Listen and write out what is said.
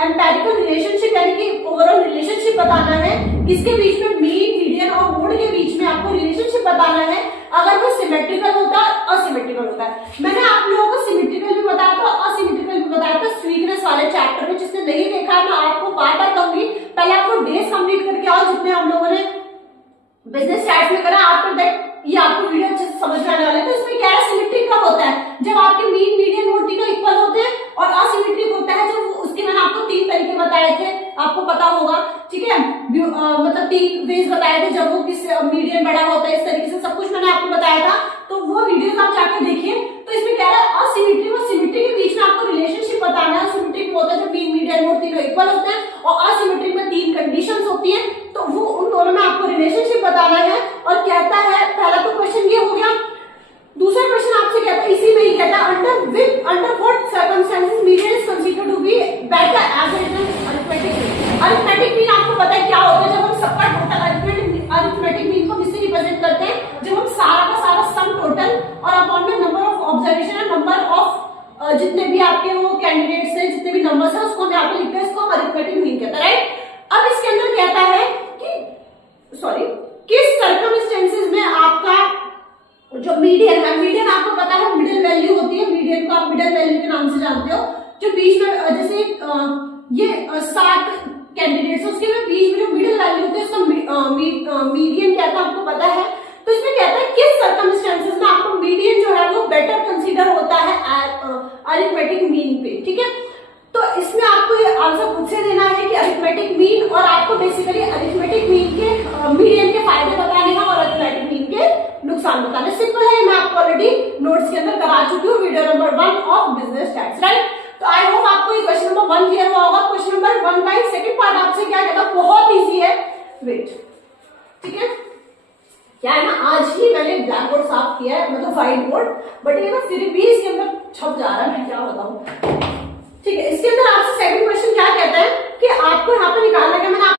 Empirical relationship यानी कि overall relationship बताना है, इसके बीच में मीन, मीडियन और मोड के बीच में आपको रिलेशनशिप बताना है, अगर वो सिमेट्रिकल होता है, असिमेट्रिकल होता है। मैंने आप लोगों को सिमेट्रिकल भी बताया था, असिमेट्रिकल भी बताया था वीकनेस वाले चैप्टर में। जिसने नहीं देखा है मैं आपको बार बार कहूंगी, पहले आपको डेज कंप्लीट करके आओ जितने हम लोगों ने बिजनेस स्टार्ट में करा, आफ्टर दैट ये आपको वीडियो अच्छे से समझ में आने वाले। तो इसमें क्या है, सिमेट्रिक कब होता है, जब आपके मीन, मीडियन, मोड तीनों इक्वल होते हैं, और असिमेट्रिक होता है जब उसके मैंने आपको 3 तरीके बताए थे, आपको पता होगा, ठीक है, मतलब 3 वेज बताए थे, जब वो किस मीडियन बड़ा होता है, इस तरीके से सब कुछ मैंने आपको बताया था, तो वो वीडियोस आप जाके देखिए। तो इसमें क्या है, असिमेट्रिक और सिमेट्रिक के बीच में आपको रिलेशनशिप बताना है। सिमेट्रिक होता है जब मीन, मीडियन, मोड तीनों इक्वल होते हैं, और असिमेट्रिक में 3 कंडीशंस होती हैं, तो वो उन दोनों में आपको रिलेशनशिप बताना है। और कहता है, पहला तो क्वेश्चन ये हो गया। दूसरा क्वेश्चन आपसे कहता है, इसी में ही कहता है, under what circumstances median is considered to be better as arithmetic. Arithmetic mean आपको पता है क्या होता है, जब हम सबका टोटल अरिथमेटिक मीन को किससे रिप्रेजेंट करते हैं, जब हम सारा का सारा सम टोटल और अपॉन में नंबर ऑफ ऑब्जर्वेशन है, नंबर ऑफ जितने भी आपके वो कैंडिडेट्स हैं, जितने भी नंबर्स हैं, उसको यहाँ पे लिखते हैं, इसको अरिथमेटिक मीन कहता है, राइट। अब इसके अंदर कहता है कि किस सर्कमस्टेंसेस में आपका जो मीडियन है, मीडियन आपको पता है मिडिल वैल्यू होती है, मीडियन को आप मिडिल वैल्यू के नाम से जानते हो, जो बीच में जैसे ये 7 कैंडिडेट्स उसके में बीच में जो मिडिल वैल्यू होती है उसको मीडियन कहता है, आपको पता है। तो इसमें कहता है किस सर्कमस्टेंसेस में आपको मीडियन जो है वो बेटर कंसीडर होता है अरिथमेटिक मीन पे, ठीक है। तो इसमें आपको ये आंसर खुद से देना है कि अरिथमेटिक मीन, और आपको बेसिकली अरिथमेटिक मीन के मीडियन के फायदे बताने हैं और अरिथमेटिक मीन के नुकसान बताने। सिंपल है, मैं आपको ऑलरेडी नोट्स के अंदर करा चुकी हूँ, video number 1 of business stats, right. तो आई होप आपको ये क्वेश्चन नंबर 1 क्लियर हुआ होगा। क्वेश्चन नंबर 1 का सेकंड पार्ट आपसे क्या कहता है, बहुत इजी है, वेट, ठीक है। क्या है ना, आज ही मैंने ब्लैक बोर्ड साफ किया है, मतलब व्हाइट बोर्ड, बट ये ना फिर भी इसके अंदर छप जा रहा है, मैं क्या बताऊं, ठीक है। इसके अंदर आपसे सेकंड क्वेश्चन क्या कहता है कि आपको यहाँ पे निकालना है, मैंने